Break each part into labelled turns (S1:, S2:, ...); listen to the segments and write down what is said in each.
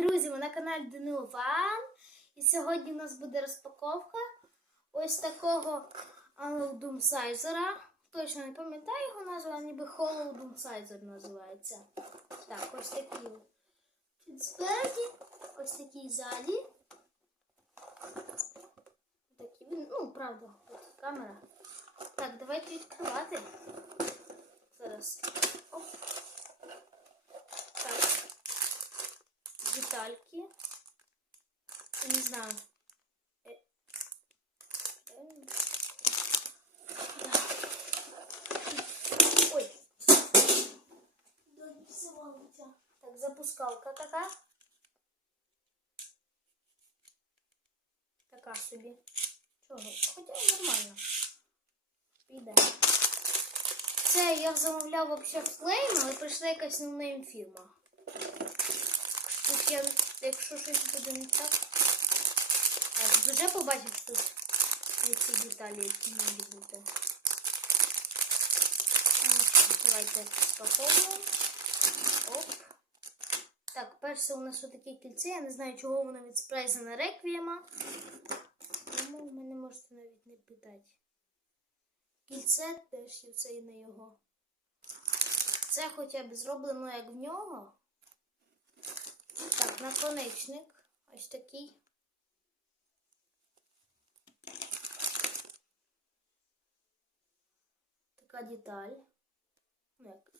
S1: друзі! Ви на каналі Данило Ван. І сьогодні у нас буде розпаковка ось такого Doom Sizer. Точно не пам'ятаю його назву, ніби Hollow Doom Sizer називається. Так, ось такий спереді, ось такий ззаді. Такий він, ну, правда, тут камера. Так, давайте відкривати. Зараз. Оп. Так. Детальки. Не знаю. Э, э. Ой. Так, запускалка така. Така собі. Чого? Хоча нормально. Піде. Це я замовляв вообще в Flame, але прийшла якась ноунейм фірма. Тут я, якщо щось буде не так. А вже побачив тут ці деталі, які можуть бути. Ну, Давайте спаковуємо. Оп. Так, перше у нас отаке кільце. Я не знаю, чого воно від спрайзена реквієма. Тому ви мене можете навіть не питати. Кільце теж є це і не його. Це хоча б зроблено як в нього. Так, наконечник. Ось такий. Така деталь. Ну, як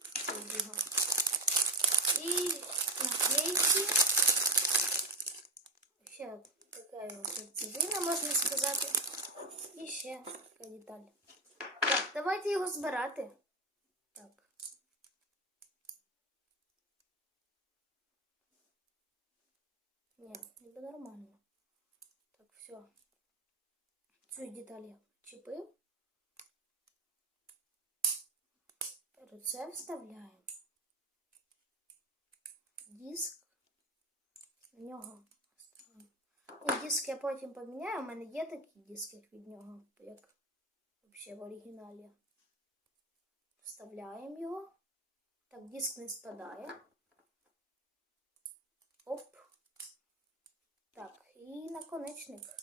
S1: його. І наклейки. Ще така серцевина, можна сказати. І ще така деталь. Так, давайте його збирати. Так. Ні, ніби нормально. Так, все. Цю деталь я чіпив. Тепер це вставляємо. Диск. На нього ставимо. Ну, диск я потім поміняю. У мене є такий диск, як від нього, як взагалі в оригіналі. Вставляємо його. Так, диск не спадає. Оп. Так, і наконечник.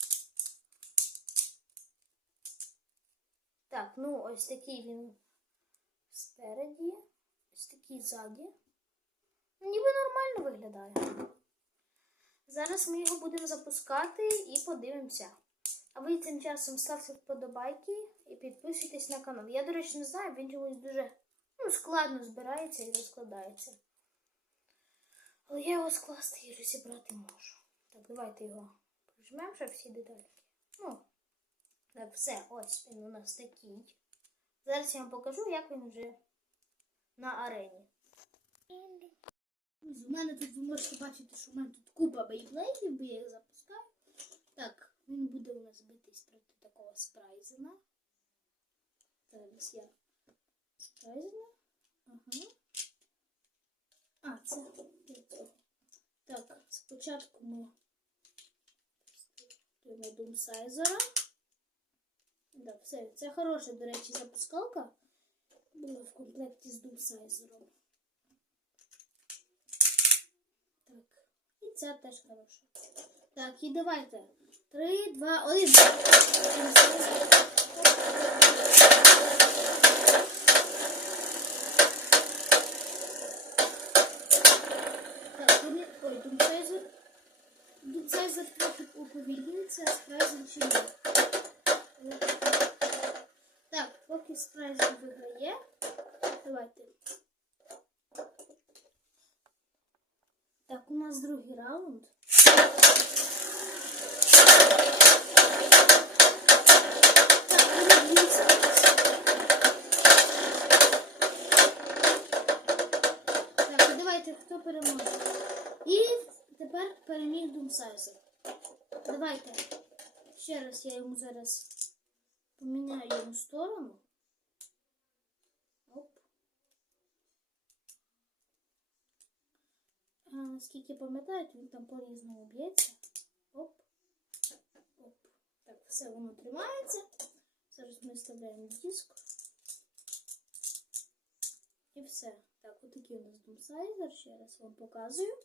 S1: Так, ну ось такий він спереді, ось такий ззаді. Ну, Ніби нормально виглядає. Зараз ми його будемо запускати і подивимося. А ви тим часом ставте вподобайки і підписуйтесь на канал. Я, до речі, не знаю, він чомусь дуже ну, складно збирається і розкладається. Але я його скласти і розібрати можу. Так, давайте його прижмемо, щоб всі детальки. Ну, так, все, ось він у нас такий. Зараз я вам покажу, як він вже на арені. У мене тут ви можете бачити, що в мене тут купа бейблейдів, бо я їх запускаю. Так, він буде у нас битись проти такого спрайзена. Зараз я спрайзена. Ага. А, це. Так, спочатку ми думсайзера. Да, все. Це хороша, до речі, запускалка. Була в комплекті з думсайзером. Так. І ця теж хороша. Так, і давайте. Три, два, один. Ой, думсайзер. Думсайзер трохи уповільнюється, а спрайзер ще ні. Так, поки спрайзер виграє. Давайте. Так, у нас другий раунд. Так, і давайте, хто переможе. І тепер переміг Думсайзер. Давайте. Ще раз я йому зараз поміняю йому сторону. Оп. А, наскільки пам'ятають, він там по-різному б'ється. Оп. Оп. Так, все воно тримається. Зараз ми вставляємо диск. І все. Так, отакий у нас думсайзер. Ще раз вам показую.